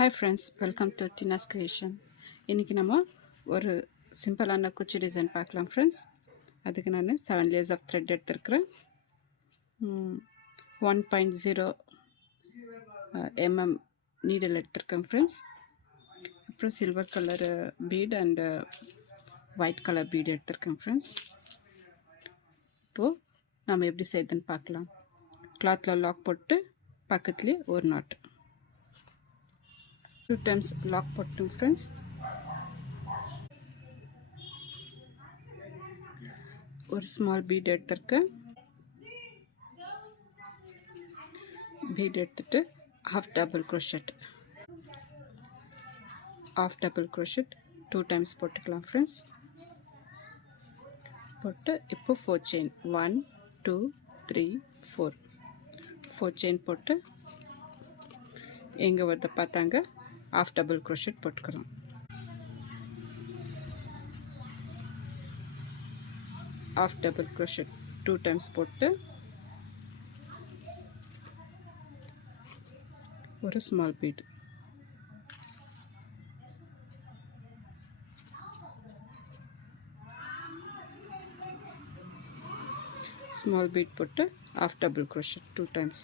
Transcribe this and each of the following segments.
Hi friends, welcome to Tina's creation. இன்றைக்கி நம்ம ஒரு சிம்பிளான குச்சி டிசைன் பார்க்கலாம் ஃப்ரெண்ட்ஸ். அதுக்கு நான் 7 லேயர்ஸ் ஆஃப் த்ரெட் எடுத்துருக்கிறேன். 1.0 mm நீடில் எடுத்துருக்கேன் ஃப்ரெண்ட்ஸ். அப்புறம் silver colour beat and white colour beat எடுத்துருக்கேன் ஃப்ரெண்ட்ஸ். இப்போது நம்ம எப்படி செய்யுதுன்னு பார்க்கலாம். கிளாத்தில் லாக் போட்டு பக்கத்துலேயே ஒரு நாட் 2 times லாக் போட்டோம் ஃப்ரெண்ட்ஸ். ஒரு ஸ்மால் பீட் எடுத்துருக்கேன். பீட் எடுத்துட்டு ஹாஃப் டபுள் க்ரோஷெட் 2 times போட்டுக்கலாம் ஃப்ரெண்ட்ஸ். போட்டு இப்போ 4 chain 1 2 3 4 chain போட்டு எங்கே வருது பார்த்தாங்க half double crochet போட்டுக்கிறோம். half double crochet 2 times போட்டு ஒரு small bead போட்டு half double crochet 2 times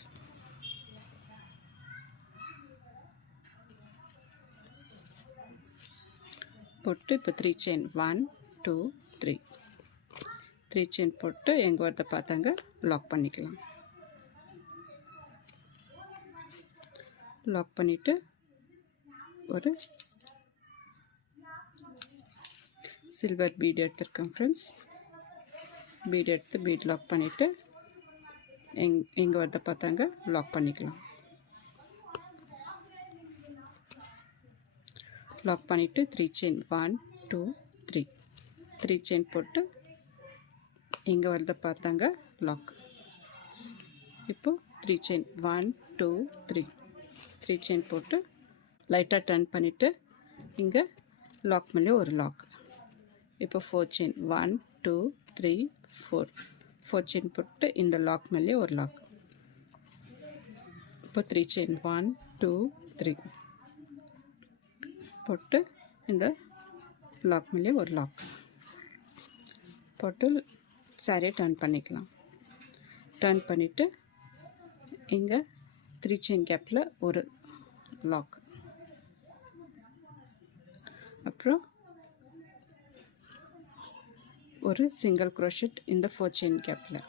போட்டு இப்போ 3 chain 1 2 3 chain போட்டு எங்கே வரத பார்த்தாங்க லாக் பண்ணிக்கலாம். லாக் பண்ணிவிட்டு ஒரு சில்வர் பீட் எடுத்துருக்கேன் ஃப்ரெண்ட்ஸ். பீட் எடுத்து பீட் லாக் பண்ணிவிட்டு எங்கே வரத பார்த்தாங்க லாக் பண்ணிக்கலாம். லாக் பண்ணிவிட்டு 3 chain 1 2 3 chain போட்டு இங்கே வரத பார்த்தாங்க லாக். இப்போது 3 chain 1 2 3 chain போட்டு லைட்டாக டர்ன் பண்ணிவிட்டு இங்கே லாக் மேலே ஒரு லாக். இப்போ 4 chain 1 2 3 4 chain போட்டு இந்த லாக் மேலே ஒரு லாக். இப்போ 3 chain 1 2 3 போட்டு இந்த லாக் மேலே ஒரு லாக் போட்டு சாரியை டர்ன் பண்ணிக்கலாம். டர்ன் பண்ணிவிட்டு இங்கே 3 chain கேப்பில் ஒரு லாக். அப்புறம் ஒரு சிங்கிள் க்ரோஷெட் இந்த 4 chain கேப்பில்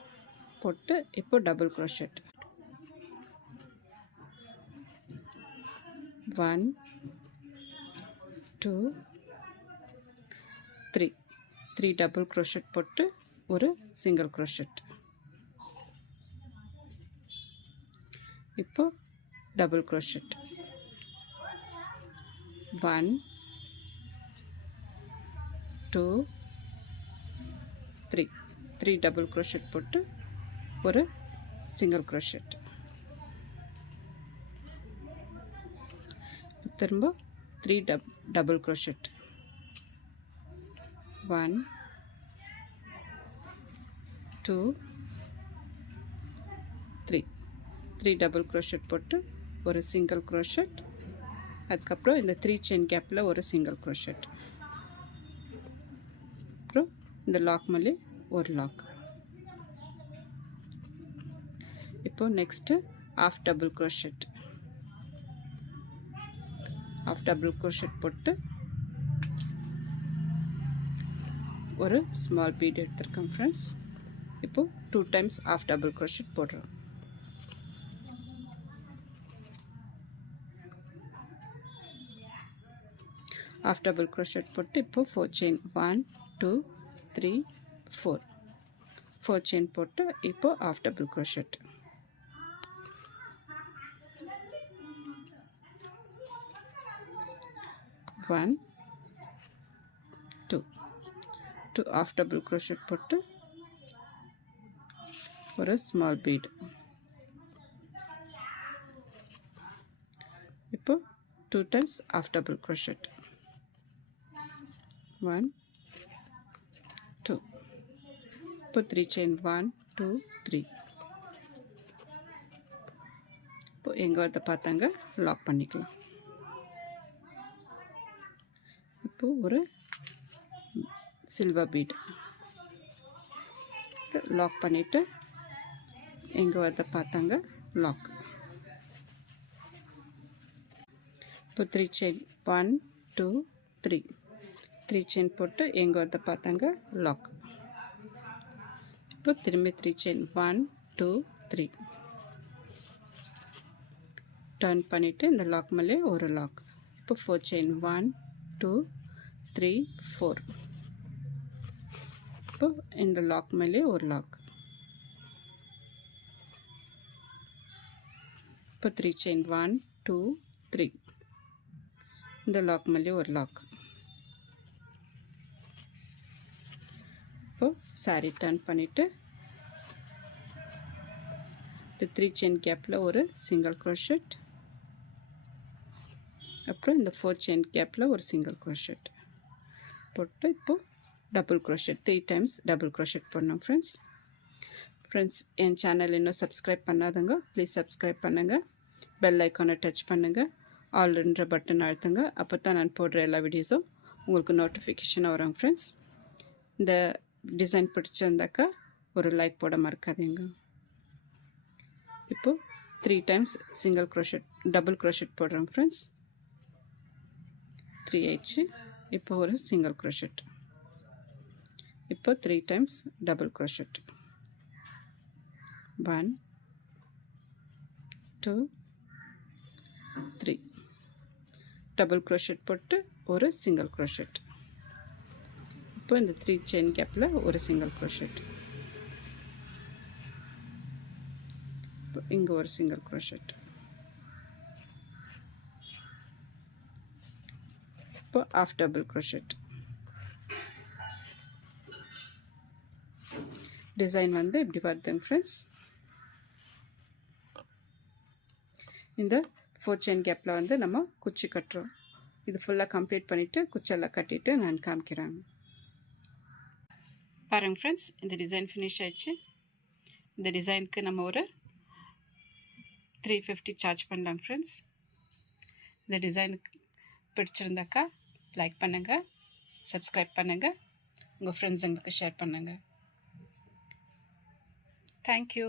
போட்டு இப்போ டபுள் க்ரோஷெட் 1 2 3 டபுள் க்ரோஷெட் போட்டு ஒரு சிங்கிள் க்ரோஷெட். இப்போ டபுள் க்ரோஷெட் 1 2 3 டபுள் க்ரோஷெட் போட்டு ஒரு சிங்கிள் க்ரோஷெட். திரும்ப 3 டபுள் க்ரோஷெட் 1 2 3 டபுள் க்ரோஷெட் போட்டு ஒரு சிங்கிள் க்ரோஷெட். அதுக்கப்புறம் இந்த 3 chain கேப்பில் ஒரு சிங்கிள் க்ரோஷெட். அப்புறம் இந்த லாக் மேலே ஒரு லாக். இப்போ நெக்ஸ்ட்டு half double crochet போட்டு ஒரு ஸ்மால் பீட் எடுத்துருக்கேன் ஃப்ரெண்ட்ஸ். இப்போ 2 times half double crochet போடுறோம். half double crochet போட்டு இப்போ 4 chain 1 2 3 4 chain போட்டு இப்போ half double crochet. One, two half double crochet போட்டு ஒரு small bead. இப்போ 2 times half double crochet 1 2. இப்போ 3 chain 1 2 3. இப்போ எங்கே வரத பார்த்தாங்க லாக் பண்ணிக்கலாம். இப்போ ஒரு சில்வர் பீட் லாக் பண்ணிவிட்டு இங்கே வந்து பார்த்தாங்க லாக். இப்போ 3 செயின் 1 2 3 3 செயின் போட்டு எங்கே வந்து பார்த்தாங்க லாக். இப்போ திரும்பி 3 செயின் 1 2 3 டர்ன் பண்ணிவிட்டு இந்த லாக் மேலே ஒரு லாக். இப்போ 4 செயின் 1 2 3 4 இப்போ இந்த லாக் மேலே ஒரு லாக். இப்போ 3 செயின் 1 2 3 இந்த லாக் மேலே ஒரு லாக். இப்போ சாரி டர்ன் பண்ணிவிட்டு இந்த 3 செயின் கேப்பில் ஒரு சிங்கிள் க்ரோஷெட், அப்புறம் இந்த 4 செயின் கேப்பில் ஒரு சிங்கிள் க்ரோஷெட் போட்டு இப்போது double crochet 3 times double crochet பண்ணோம் ஃப்ரெண்ட்ஸ். என் சேனல் இன்னும் சப்ஸ்கிரைப் பண்ணாதவங்க ப்ளீஸ் சப்ஸ்கிரைப் பண்ணுங்கள், பெல் ஐக்கானை டச் பண்ணுங்கள், ஆல்ன்ற பட்டன் அழுத்துங்க. அப்போ தான் நான் போடுற எல்லா வீடியோஸும் உங்களுக்கு நோட்டிஃபிகேஷனாக வரும் ஃப்ரெண்ட்ஸ். இந்த டிசைன் பிடிச்சிருந்தாக்கா ஒரு லைக் போட மறக்காதீங்க. இப்போது 3 times single crochet double crochet போடுறோம் ஃப்ரெண்ட்ஸ். 3 ஆயிடுச்சு. இப்போ ஒரு சிங்கிள் க்ரோஷெட். இப்போ 3 times double crochet 1 2 3 double crochet போட்டு ஒரு சிங்கிள் க்ரோஷெட். இப்போ இந்த 3 செயின் கேப்பில் ஒரு சிங்கிள் க்ரோஷெட். இப்போ இங்கே ஒரு சிங்கிள் க்ரோஷெட். இப்போ half டபுள் க்ரோஷெட். டிசைன் வந்து இப்படி வருதுங்க ஃப்ரெண்ட்ஸ். இந்த 4 செயின் கேப்பில் வந்து நம்ம குச்சி கட்டுறோம். இது ஃபுல்லாக கம்ப்ளீட் பண்ணிவிட்டு குச்செல்லாம் கட்டிட்டு நான் காமிக்கிறேன் பாருங்கள் ஃப்ரெண்ட்ஸ். இந்த டிசைன் ஃபினிஷ் ஆயிடுச்சு. இந்த டிசைனுக்கு நம்ம ஒரு 350 சார்ஜ் பண்ணலாம் ஃப்ரெண்ட்ஸ். இந்த டிசைனுக்கு பிடிச்சிருந்தாக்கா லைக் பண்ணுங்கள், சப்ஸ்கிரைப் பண்ணுங்கள், உங்கள் ஃப்ரெண்ட்ஸுங்களுக்கு ஷேர் பண்ணுங்கள். தேங்க்யூ.